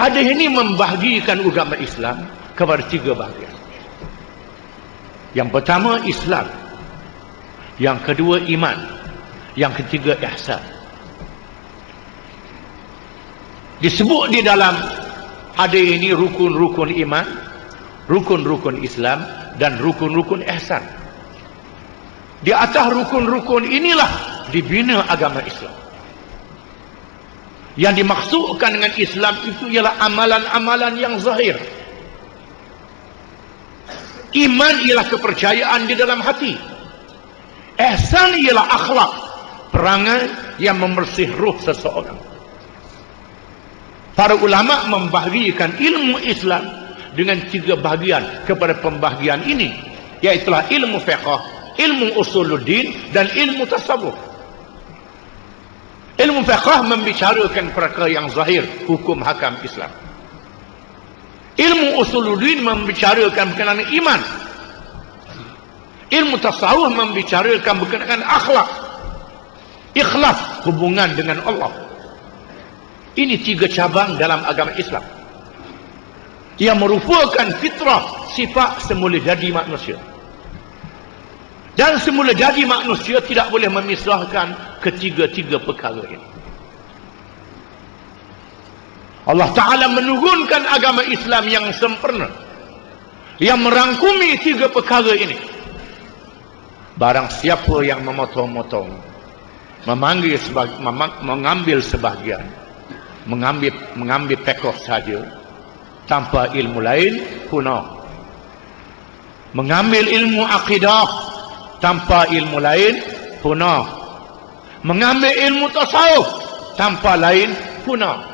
Hadis ini membahagikan agama Islam kepada 3 bahagian. Yang pertama Islam, yang kedua iman, yang ketiga ihsan. Disebut di dalam hadis ini rukun-rukun iman, rukun-rukun Islam, dan rukun-rukun ihsan. Di atas rukun-rukun inilah dibina agama Islam. Yang dimaksudkan dengan Islam itu ialah amalan-amalan yang zahir. Iman ialah kepercayaan di dalam hati. Ihsan ialah akhlak, perangai yang membersih ruh seseorang. Para ulama membahagikan ilmu Islam dengan 3 bahagian kepada pembahagian ini, iaitu ilmu fiqh, ilmu usuluddin, dan ilmu tasawuf. Ilmu fiqh membicarakan perkara yang zahir, hukum hakam Islam. Ilmu usuluddin membicarakan berkenaan iman. Ilmu tasawuf membicarakan berkenaan akhlak, ikhlas, hubungan dengan Allah. Ini 3 cabang dalam agama Islam yang merupakan fitrah, sifat semula jadi manusia. Dan semula jadi manusia tidak boleh memisahkan ketiga-tiga perkara ini. Allah Ta'ala menurunkan agama Islam yang sempurna, yang merangkumi 3 perkara ini. Barang siapa yang memotong-motong, mengambil sebahagian, mengambil pekoh saja tanpa ilmu lain, punah. Mengambil ilmu akidah tanpa ilmu lain, punah. Mengambil ilmu tasawuf tanpa lain, punah.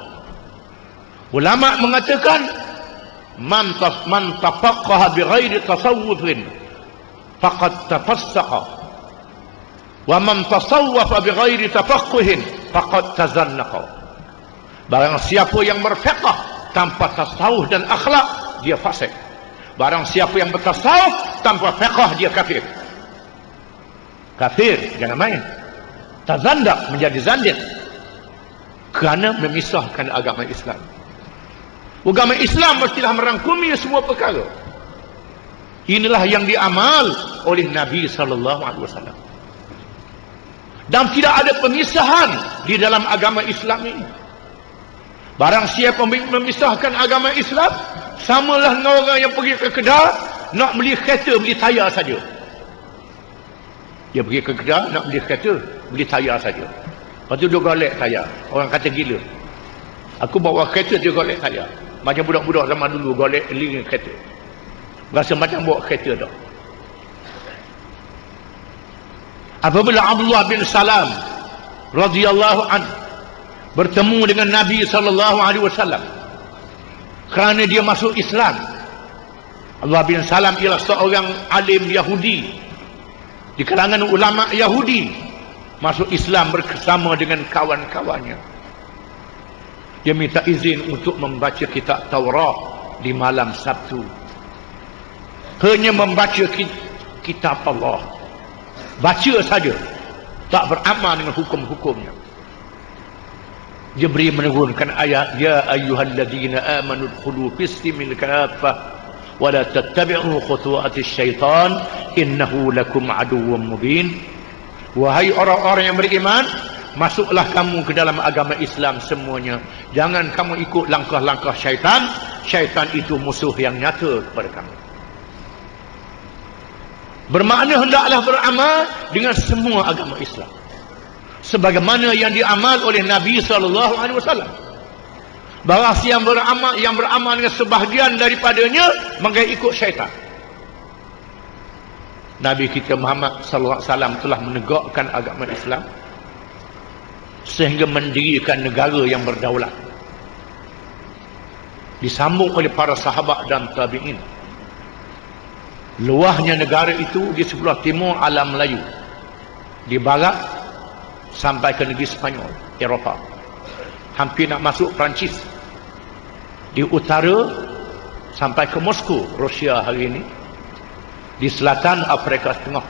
Ulama mengatakan man tafaqqaha bighairi tasawwufin faqad tafassaqa, wa man tasawwafa bighairi tafaqquhin faqad tazannaqa. Barang siapa yang berfiqh tanpa tasawuf dan akhlak, dia fasik. Barang siapa yang bertasawuf tanpa fiqh, dia kafir. Kafir, jangan main. Tazandak, menjadi zandik, kerana memisahkan agama Islam. Agama Islam mestilah merangkumi semua perkara. Inilah yang diamal oleh Nabi SAW. Dan tidak ada pemisahan di dalam agama Islam ini. Barang siapa memisahkan agama Islam, samalah dengan orang yang pergi ke kedai nak beli kereta, beli tayar saja. Dia pergi ke kedai nak beli kereta, beli tayar saja. Lepas tu dia golek tayar. Orang kata gila. Aku bawa kereta, dia golek tayar. Macam budak-budak zaman dulu golek link kereta. Rasa macam bawa kereta dah. Apabila Abdullah bin Salam radhiyallahu anhu bertemu dengan Nabi SAW kerana dia masuk Islam. Abdullah bin Salam ialah seorang alim Yahudi di kalangan ulama Yahudi, masuk Islam bersama dengan kawan-kawannya. Dia minta izin untuk membaca kitab Taurat di malam Sabtu. Hanya membaca kitab Allah, baca saja, tak beramal dengan hukum-hukumnya. Jibril menurunkan ayat, ya ayyuhalladzina amanu dkhulu fis-silmi kaffah wa la tattabi'u khutuwatis syaitan innahu lakum aduwwum mubin. Wahai orang-orang yang beriman, masuklah kamu ke dalam agama Islam semuanya. Jangan kamu ikut langkah-langkah syaitan. Syaitan itu musuh yang nyata kepada kamu. Bermakna hendaklah beramal dengan semua agama Islam sebagaimana yang diamal oleh Nabi SAW. Barang siapa yang beramal dengan sebahagian daripadanya, maka ikut syaitan. Nabi kita Muhammad SAW telah menegakkan agama Islam sehingga mendirikan negara yang berdaulat, disambung oleh para sahabat dan tabi'in. Luahnya negara itu di sebelah timur alam Melayu, di barat sampai ke negeri Sepanyol, Eropah, hampir nak masuk Perancis, di utara sampai ke Moskow, Rusia hari ini, di selatan Afrika Tengah.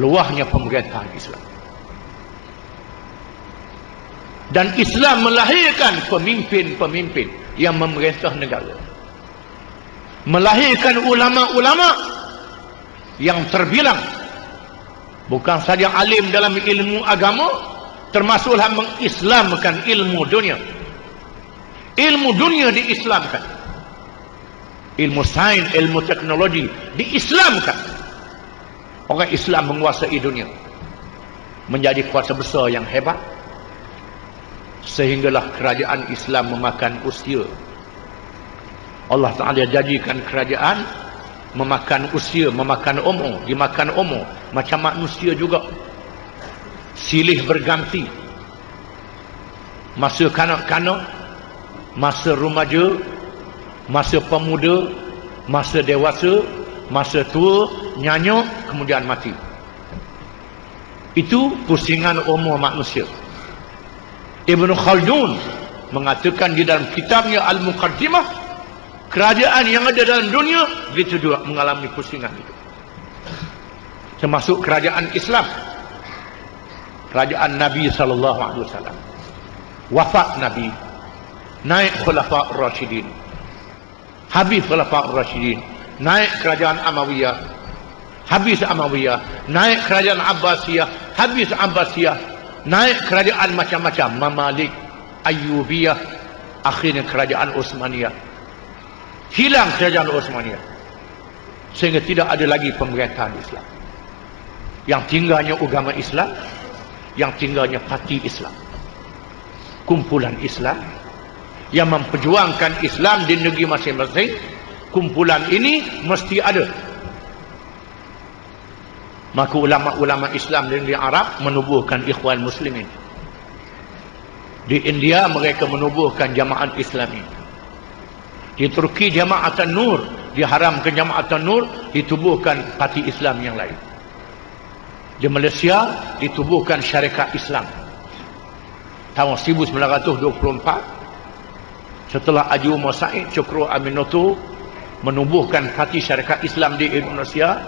Luahnya pemerintahan Islam. Dan Islam melahirkan pemimpin-pemimpin yang memerintah negara. Melahirkan ulama-ulama yang terbilang. Bukan saja alim dalam ilmu agama, termasuklah mengislamkan ilmu dunia. Ilmu dunia diislamkan. Ilmu sains, ilmu teknologi diislamkan. Orang Islam menguasai dunia. Menjadi kuasa besar yang hebat. Sehinggalah kerajaan Islam memakan usia. Allah Ta'ala jadikan kerajaan memakan usia, memakan umur, dimakan umur. Macam manusia juga. Silih berganti. Masa kanak-kanak, masa remaja, masa pemuda, masa dewasa, masa tua, nyanyuk, kemudian mati. Itu pusingan umur manusia. Ibn Khaldun mengatakan di dalam kitabnya Al-Muqaddimah, kerajaan yang ada dalam dunia begitu juga mengalami pusingan itu. Termasuk kerajaan Islam. Kerajaan Nabi SAW. Wafat Nabi. Naik Khulafa' Ar-Rashidin. Habis Khulafa' Ar-Rashidin. Naik kerajaan Amawiyah. Habis Amawiyah. Naik kerajaan Abbasiyah. Habis Abbasiyah. Naik kerajaan macam-macam. Mamalik, Ayyubiyah. Akhirnya kerajaan Utsmaniyah. Hilang kerajaan Utsmaniyah. Sehingga tidak ada lagi pemerintahan Islam. Yang tinggalnya agama Islam. Yang tinggalnya parti Islam. Kumpulan Islam. Yang memperjuangkan Islam di negeri masing-masing. Kumpulan ini mesti ada. Maka ulama-ulama Islam di negeri Arab menubuhkan Ikhwan Muslimin. Di India mereka menubuhkan Jamaat Islami. Di Turki Jamaat An-Nur, diharamkan Jamaat An-Nur, ditubuhkan parti Islam yang lain. Di Malaysia ditubuhkan Syarikat Islam. Tahun 1924 setelah Haji Umar Said Cokro Aminoto menubuhkan parti Syarikat Islam di Indonesia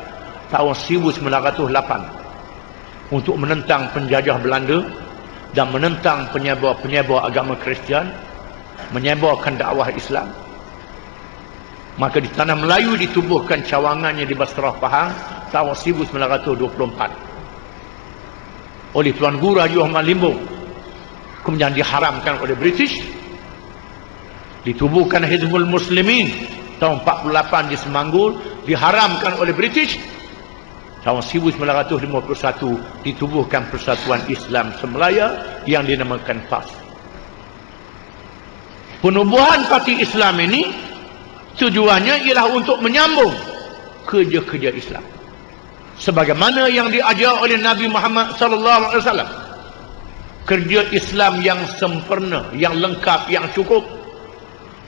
tahun 1908 untuk menentang penjajah Belanda dan menentang penyebar agama Kristian, menyebarkan dakwah Islam. Maka di tanah Melayu ditubuhkan cawangannya di Basrah Pahang tahun 1924 oleh Tuan Guru Haji Ahmad Limbong. Kemudian diharamkan oleh British. Ditubuhkan Hizbul Muslimin tahun 48 di Semanggul, diharamkan oleh British. Tahun 1951 ditubuhkan Persatuan Islam Semelaya yang dinamakan PAS. Penubuhan parti Islam ini tujuannya ialah untuk menyambung kerja-kerja Islam. Sebagaimana yang diajar oleh Nabi Muhammad SAW. Kerja Islam yang sempurna, yang lengkap, yang cukup.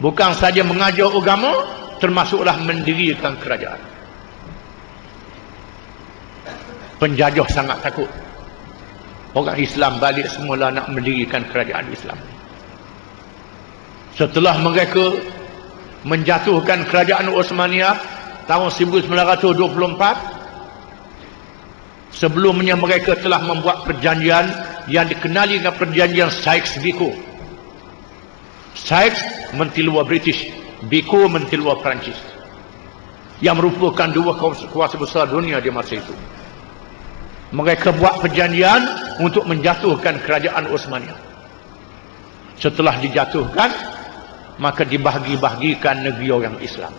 Bukan saja mengajar agama, termasuklah mendirikan kerajaan. Penjajah sangat takut. Orang Islam balik semula nak mendirikan kerajaan Islam. Setelah mereka menjatuhkan kerajaan Utsmaniyah tahun 1924, sebelumnya mereka telah membuat perjanjian yang dikenali dengan perjanjian Sykes-Picot. Sykes menteri luar British, Bicot menteri luar Perancis, yang merupakan dua kuasa besar dunia di masa itu. Mereka buat perjanjian untuk menjatuhkan kerajaan Utsmaniyah. Setelah dijatuhkan, maka dibahagi-bahagikan negeri orang Islam.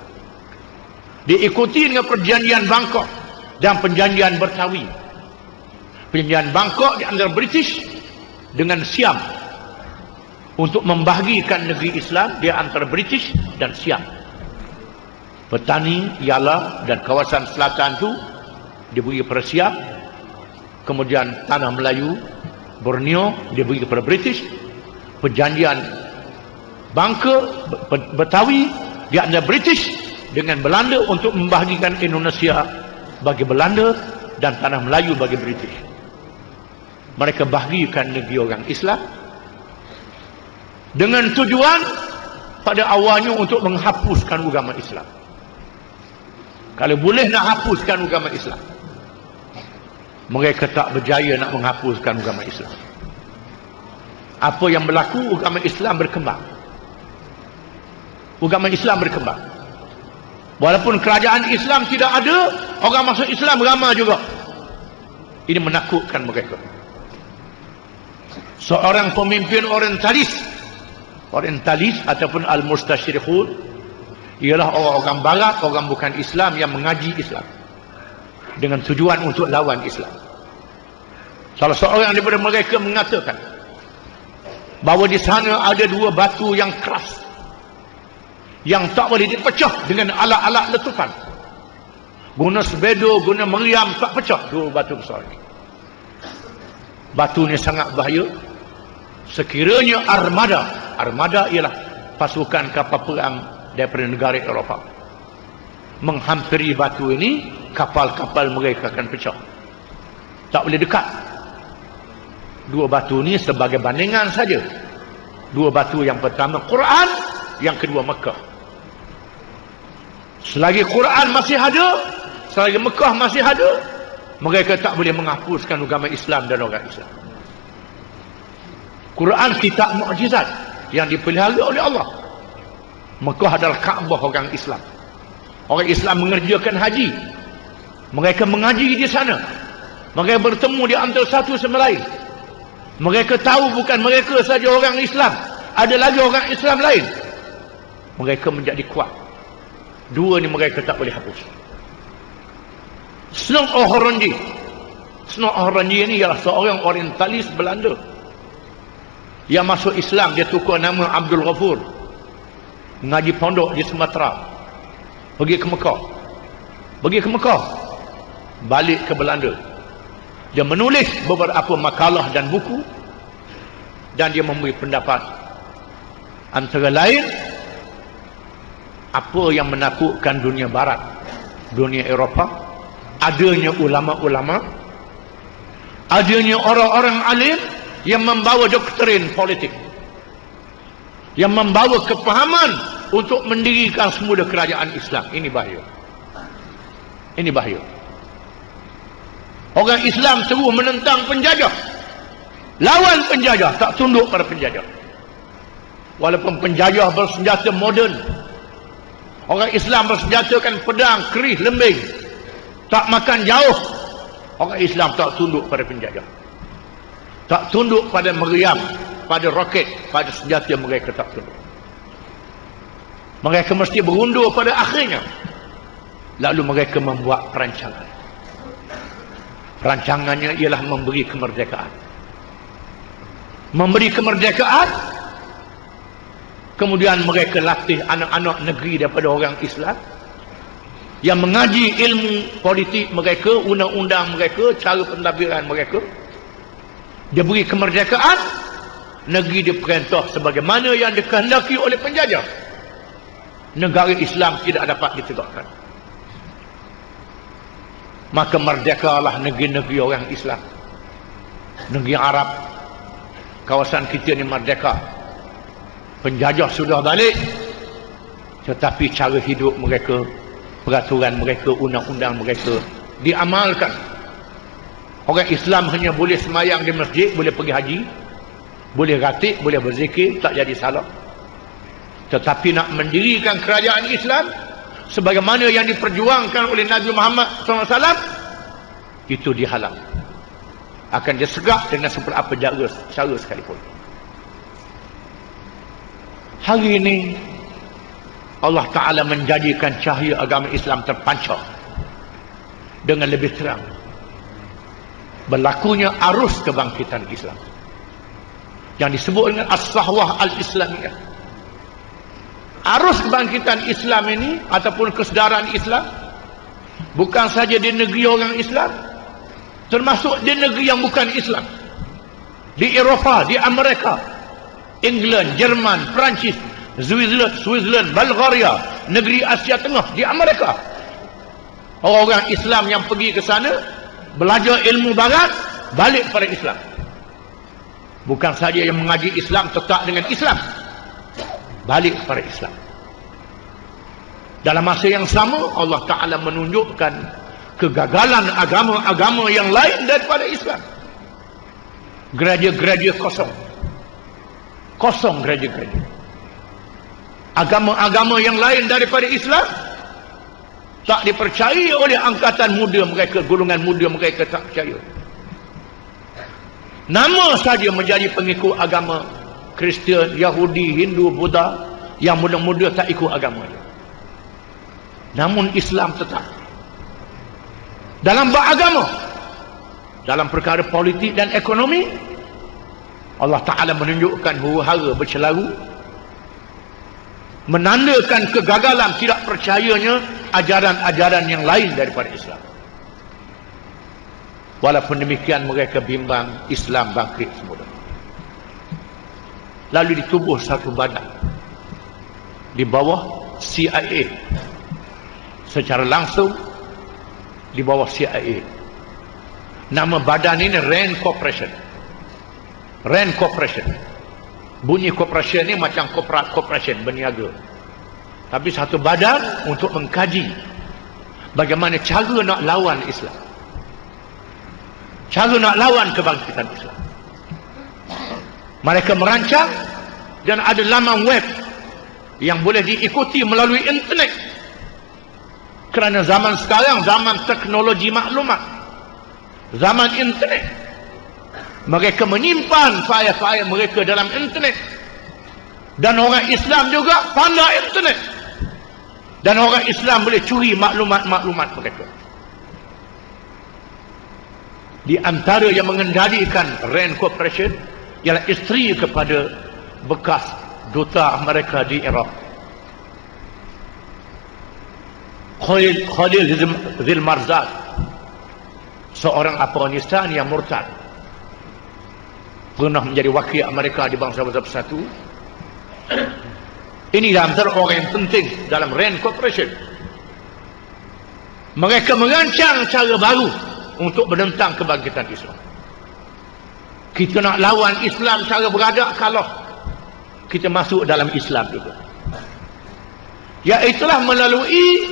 Diikuti dengan perjanjian Bangkok dan perjanjian Betawi. Perjanjian Bangkok di antara British dengan Siam untuk membahagikan negeri Islam di antara British dan Siam. Petani, Yala dan kawasan selatan itu diberi kepada Siam. Kemudian tanah Melayu, Borneo diberi kepada British. Perjanjian Bangka, Betawi di antara British dengan Belanda untuk membahagikan Indonesia bagi Belanda dan tanah Melayu bagi British. Mereka bahagikan negeri orang Islam dengan tujuan pada awalnya untuk menghapuskan agama Islam. Kalau boleh nak hapuskan agama Islam, mereka tak berjaya nak menghapuskan agama Islam. Apa yang berlaku, agama Islam berkembang. Agama Islam berkembang. Walaupun kerajaan Islam tidak ada, orang masuk Islam ramai juga. Ini menakutkan mereka. Seorang pemimpin orientalis ataupun al-mustashriqun, ialah orang-orang barat, orang bukan Islam yang mengaji Islam dengan tujuan untuk lawan Islam. Salah seorang daripada mereka mengatakan bahawa di sana ada dua batu yang keras yang tak boleh dipecah dengan alat-alat letupan. Guna sebedo, guna meriam, tak pecah dua batu besar ini. Batu ni sangat bahaya. Sekiranya armada ialah pasukan kapal perang daripada negara Eropah menghampiri batu ini, kapal-kapal mereka akan pecah. Tak boleh dekat. Dua batu ni sebagai bandingan saja. Dua batu yang pertama Quran, yang kedua Mekah. Selagi Quran masih ada, selagi Mekah masih ada, mereka tak boleh menghapuskan agama Islam dan orang Islam. Quran kitab mukjizat yang dipelihara oleh Allah. Mekah adalah Kaabah orang Islam. Orang Islam mengerjakan haji. Mereka mengaji di sana. Mereka bertemu di antara satu sama lain. Mereka tahu bukan mereka saja orang Islam, ada lagi orang Islam lain. Mereka menjadi kuat. Dua ni mereka tak boleh hapus. Snow Orangi ini ialah seorang orientalis Belanda yang masuk Islam. Dia tukar nama Abdul Ghafur, ngaji pondok di Sumatera, pergi ke Mekah, balik ke Belanda. Dia menulis beberapa makalah dan buku, dan dia memberi pendapat. Antara lain, apa yang menakutkan dunia barat, dunia Eropah, adanya ulama-ulama, adanya orang-orang alim yang membawa doktrin politik, yang membawa kepahaman untuk mendirikan semula kerajaan Islam. Ini bahaya. Ini bahaya. Orang Islam seru menentang penjajah, lawan penjajah, tak tunduk pada penjajah. Walaupun penjajah bersenjata moden, orang Islam bersenjatakan pedang, kerih, lembing, tak makan jauh. Orang Islam tak tunduk pada penjajah, tak tunduk pada meriam, pada roket, pada senjata. Mereka tak tunduk. Mereka mesti berundur pada akhirnya. Lalu mereka membuat perancangan. Rancangannya ialah memberi kemerdekaan. Memberi kemerdekaan. Kemudian mereka latih anak-anak negeri daripada orang Islam yang mengaji ilmu politik mereka, undang-undang mereka, cara pentadbiran mereka. Dia beri kemerdekaan. Negeri diperintah sebagaimana yang dikehendaki oleh penjajah. Negara Islam tidak dapat ditegakkan. Maka merdekalah negeri-negeri orang Islam. Negeri Arab, kawasan kita ni merdeka. Penjajah sudah balik, tetapi cara hidup mereka, peraturan mereka, undang-undang mereka diamalkan. Orang Islam hanya boleh semayang di masjid, boleh pergi haji, boleh ratib, boleh berzikir, tak jadi salah. Tetapi nak mendirikan kerajaan Islam sebagaimana yang diperjuangkan oleh Nabi Muhammad SAW, itu dihalang. Akan disegak dengan seberapa cara sekalipun. Hari ini Allah Ta'ala menjadikan cahaya agama Islam terpancar dengan lebih terang. Berlakunya arus kebangkitan Islam yang disebut dengan as-sahwah al-islamiyah. Arus kebangkitan Islam ini ataupun kesedaran Islam bukan saja di negeri orang Islam, termasuk di negeri yang bukan Islam. Di Eropah, di Amerika, England, Jerman, Perancis, Switzerland, Bulgaria, negeri Asia Tengah, di Amerika. Orang-orang Islam yang pergi ke sana belajar ilmu barat, balik pada Islam. Bukan saja yang mengaji Islam tetap dengan Islam, balik kepada Islam. Dalam masa yang sama Allah Ta'ala menunjukkan kegagalan agama-agama yang lain daripada Islam. Gereja-gereja kosong, Kosong gereja-gereja. Agama-agama yang lain daripada Islam tak dipercayai oleh angkatan muda mereka, golongan muda mereka tak percaya. Nama saja menjadi pengikut agama Kristian, Yahudi, Hindu, Buddha, yang muda-muda tak ikut agama dia. Namun Islam tetap. Dalam bab agama, dalam perkara politik dan ekonomi, Allah Ta'ala menunjukkan huru-hara bercelaru, menandakan kegagalan tidak percayanya ajaran-ajaran yang lain daripada Islam. Walaupun demikian mereka bimbang Islam bangkit semula. Lalu ditubuh satu badan di bawah CIA, secara langsung di bawah CIA. Nama badan ini RAND Corporation. RAND Corporation. Bunyi corporation ni macam corporation berniaga. Tapi satu badan untuk mengkaji bagaimana cara nak lawan Islam, cara nak lawan kebangkitan Islam. Mereka merancang dan ada laman web yang boleh diikuti melalui internet. Kerana zaman sekarang zaman teknologi maklumat, zaman internet. Mereka menyimpan file-file mereka dalam internet. Dan orang Islam juga pandai internet. Dan orang Islam boleh curi maklumat-maklumat mereka. Di antara yang mengendalikan RAND Corporation ialah isteri kepada bekas duta mereka di Iraq, Khalil Zilmarzad, seorang Afghanistan yang murtad, pernah menjadi wakil Amerika di Bangsa-Bangsa Bersatu. Ini antara orang yang penting dalam RAND Corporation. Mereka merancang cara baru untuk menentang kebangkitan Islam. Kita nak lawan Islam cara beradab kalau kita masuk dalam Islam juga, iaitulah melalui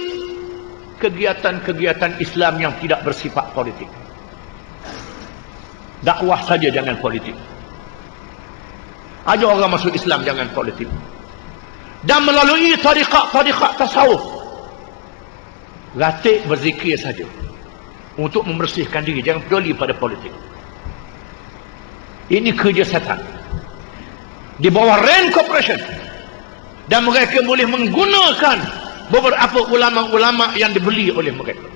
kegiatan-kegiatan Islam yang tidak bersifat politik. Dakwah saja jangan politik. Ada orang masuk Islam jangan politik. Dan melalui tariqat tasawuf, ratib berzikir saja untuk membersihkan diri, jangan peduli pada politik. Ini kerja setan di bawah RAND Corporation. Dan mereka boleh menggunakan beberapa ulama-ulama yang dibeli oleh mereka.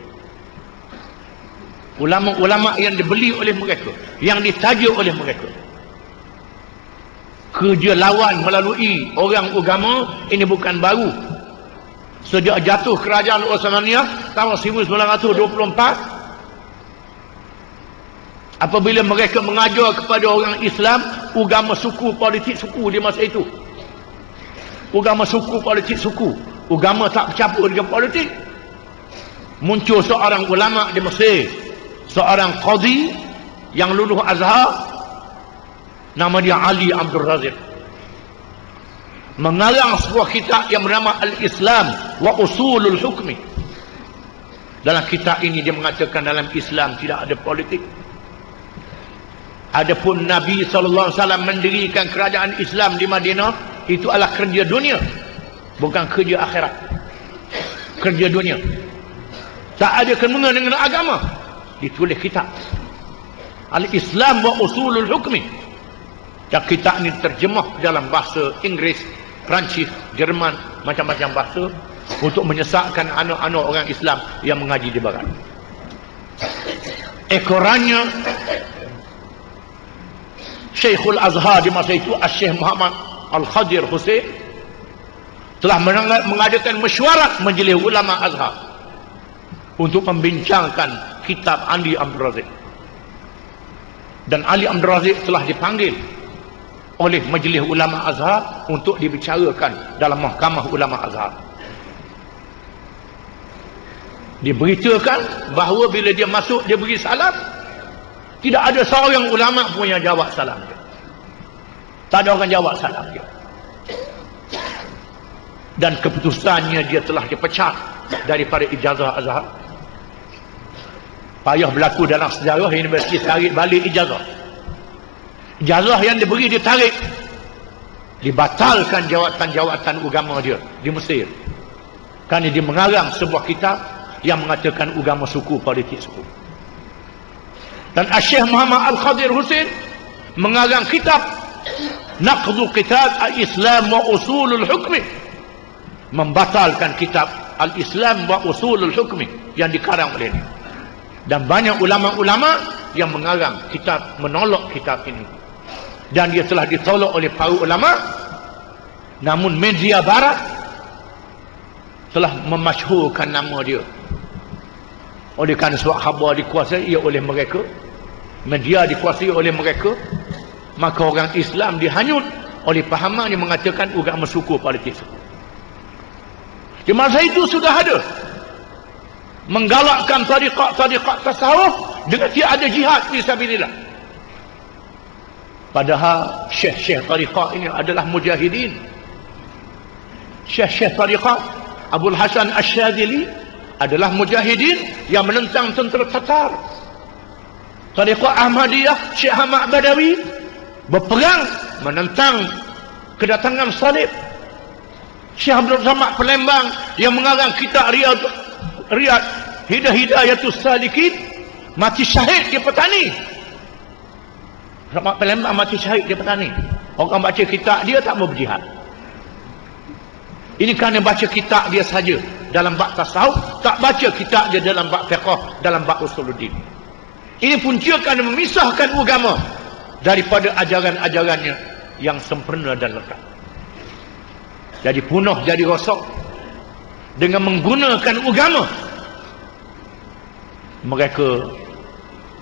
Ulama-ulama yang dibeli oleh mereka, yang ditaja oleh mereka. Kerja lawan melalui orang agama ini bukan baru. Sejak jatuh kerajaan Osmaniyah tahun 1924, apabila mereka mengajar kepada orang Islam agama suku, politik suku di masa itu. Agama suku, politik suku. Agama tak bercampur dengan politik. Muncul seorang ulama di Mesir, seorang qadhi yang luluh Azhar, nama dia Ali Abdul Razak, mengarang sebuah kitab yang bernama Al-Islam wa Usulul Hukmi. Dalam kitab ini dia mengatakan dalam Islam tidak ada politik. Adapun Nabi SAW mendirikan kerajaan Islam di Madinah, itu adalah kerja dunia, bukan kerja akhirat. Kerja dunia, tak ada kena dengan agama. Ditulis kitab Al-Islam wa Usulul Hukmi. Dan kitab ini terjemah dalam bahasa Inggeris, Perancis, Jerman, macam-macam bahasa, untuk menyesatkan anak-anak orang Islam yang mengaji di barat. Ekorannya Syekhul Azhar di masa itu, Syekh Muhammad Al-Khadir Hussein, telah mengadakan mesyuarat majlis ulama Azhar untuk membincangkan kitab Ali Abdul Razak. Dan Ali Abdul Razak telah dipanggil oleh majlis ulama Azhar untuk dibicarakan dalam mahkamah ulama Azhar. Diberitakan bahawa bila dia masuk, dia beri salam, tidak ada seorang ulama pun yang jawab salam dia. Tak ada orang jawab salam dia. Dan keputusannya dia telah dipecat daripada ijazah Azhar. Payah berlaku dalam sejarah universiti tarik balik ijazah. Ijazah yang diberi ditarik dibatalkan jawatan-jawatan agama dia di Mesir. Kerana dia mengarang sebuah kitab yang mengatakan agama suku, politik suku. Dan Syekh Muhammad Al-Khadir Hussein mengarang kitab Naqdu Kitab Al-Islam wa Usulul Hukmi, membatalkan kitab Al-Islam wa Usulul Hukmi yang dikarang oleh dia. Dan banyak ulama-ulama yang mengarang kitab menolak kitab ini. Dan dia telah ditolak oleh para ulama. Namun media barat telah memasyhurkan nama dia. Oleh kerana surat khabar dikuasai oleh mereka, media dikuasai oleh mereka, maka orang Islam dihanyut oleh pahaman yang mengatakan agama suku, politik suku. Di masa itu sudah ada menggalakkan tariqat tasawuf dengan tiada jihad fi sabilillah. Padahal syekh-syekh tariqat ini adalah mujahidin. Syekh-syekh tariqat Abdul Hasan Asy-Syadzili adalah mujahidin yang menentang tentera Tatar. Tariqat Ahmadiyah Syekh Ahmad Badawi berperang menentang kedatangan salib. Syekh Abdul Samad Palembang yang mengarang kitab Riyad Hidayatus Salikin mati syahid di petani. Samad Palembang mati syahid di petani. Orang baca kitab dia tak mau berjihad. Ini kerana baca kitab dia saja dalam bab tasawuf, tak baca kitab dia dalam bab fiqh, dalam bab usuluddin. Ini punca kerana memisahkan agama daripada ajaran-ajarannya yang sempurna dan lengkap. Jadi punah, jadi rosak dengan menggunakan agama. Mereka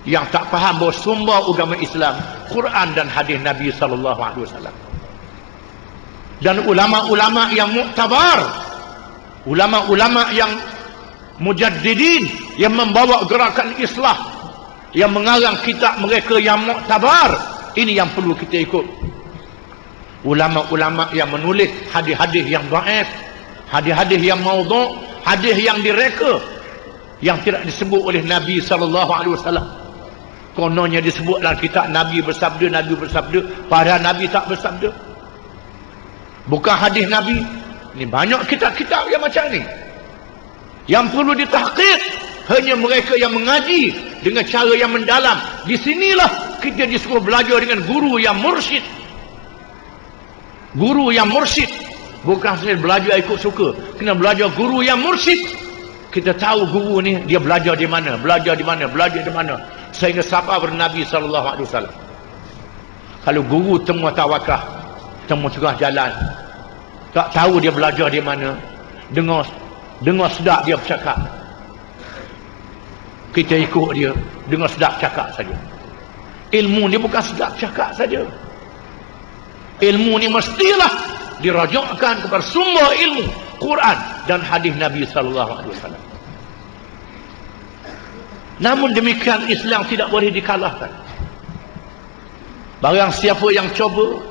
yang tak faham bahawa sumber agama Islam Quran dan hadis Nabi sallallahu alaihi wasallam. Dan ulama-ulama yang muktabar, ulama-ulama yang mujaddidin, yang membawa gerakan islah, yang mengarang kitab mereka yang muktabar, ini yang perlu kita ikut. Ulama-ulama yang menulis hadis-hadis yang dhaif, hadis-hadis yang maudhu', hadis yang direka, yang tidak disebut oleh Nabi sallallahu alaihi wasallam. Kononnya disebut dalam kitab Nabi bersabda, padahal Nabi tak bersabda. Bukan hadis Nabi. Ini banyak kitab-kitab yang macam ni, yang perlu ditahqiq. Hanya mereka yang mengaji dengan cara yang mendalam. Di sinilah kita disuruh belajar dengan guru yang mursyid. Guru yang mursyid, bukan saja belajar ikut suka, kena belajar guru yang mursyid. Kita tahu guru ni dia belajar di mana, sehingga sampai pada Nabi sallallahu alaihi wasallam. Kalau guru temu tawakah, temu tengah jalan, tak tahu dia belajar di mana, dengar sedap dia bercakap, kita ikut dia, dengar sedap cakap saja. Ilmu ni bukan sedap cakap saja. Ilmu ni mestilah dirajakkan kepada sumber ilmu Quran dan hadis Nabi sallallahu alaihi wasallam. Namun demikian Islam tidak boleh dikalahkan. Barang siapa yang cuba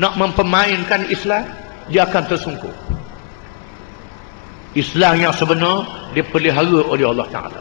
nak mempermainkan Islam, dia akan tersungkur. Islam yang sebenar dipelihara oleh Allah Ta'ala.